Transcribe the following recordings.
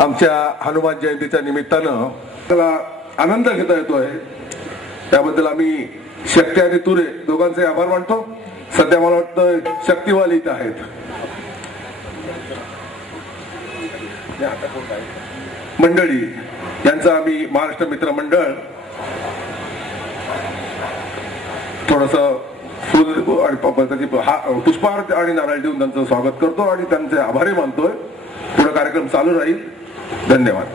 आमच्या हनुमान जयंतीच्या निमित्तानं त्याला आनंद घेता येतोय त्याबद्दल आम्ही शक्ती आणि तुरे दोघांचे आभार मानतो. सध्या मला वाटतं शक्तिवाली इथं आहेत. मंडळी यांचा आम्ही महाराष्ट्र मित्र मंडळ थोडस आणि पुष्पहार आणि नारळ देऊन त्यांचं स्वागत करतो आणि त्यांचे आभारी मानतोय. पुढे कार्यक्रम चालू राहील. धन्यवाद.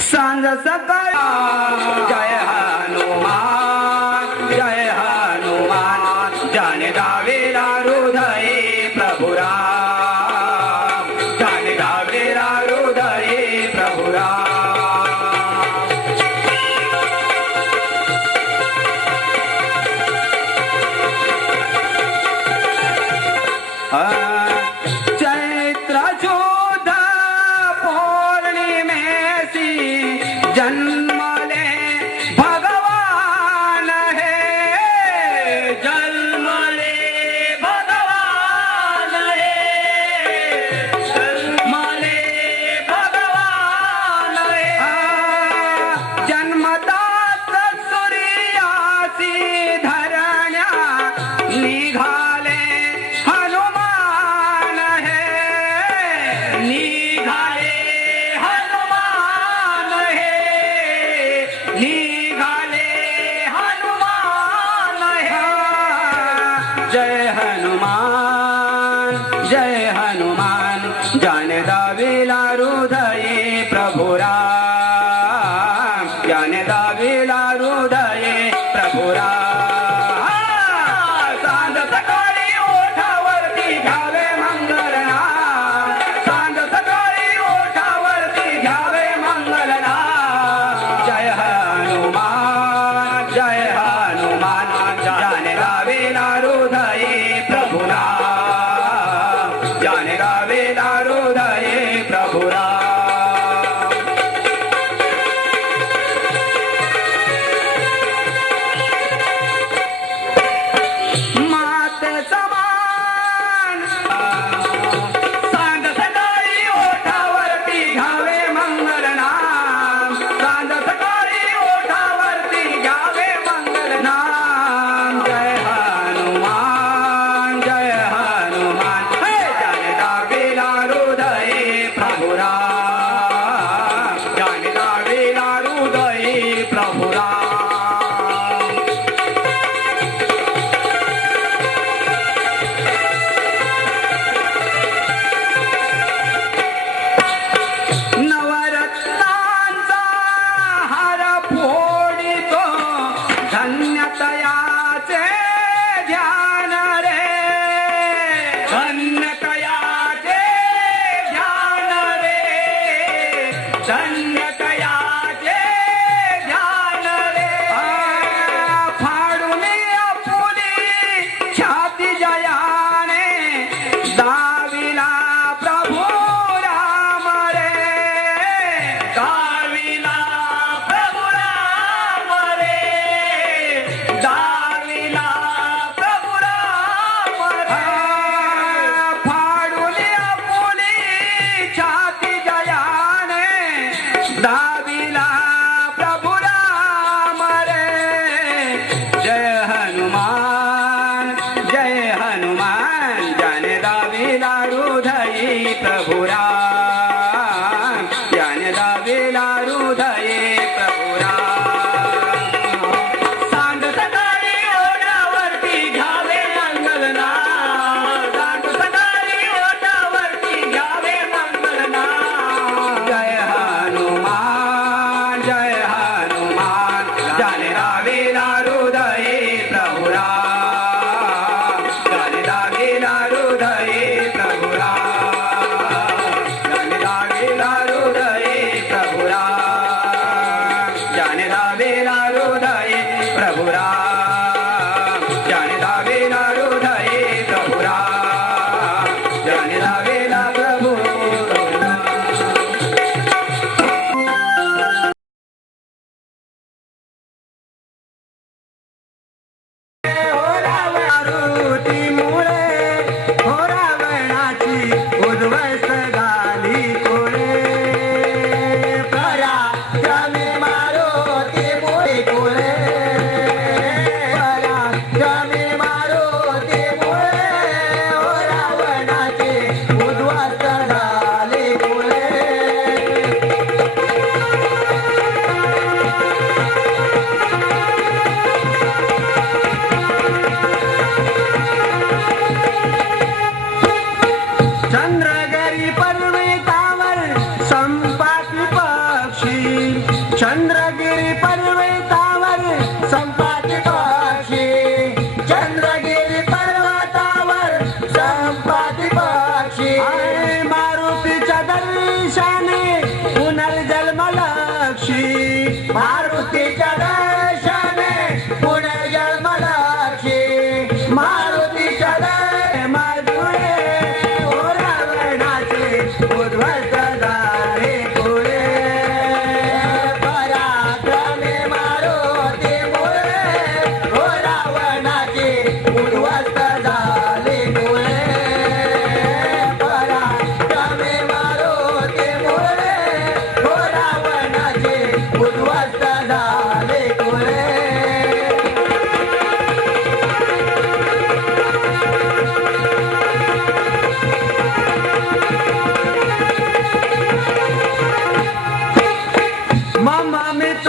सांग सकाळ. जय हनुमान. चंद्रगरी पर्वतावर संपाती पक्षी. चंद्रगिरी पर्वतावर संपाती पक्षी. चंद्रगिरी पर्वतावर संपाती पक्षी. mami. Tú...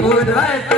Would I?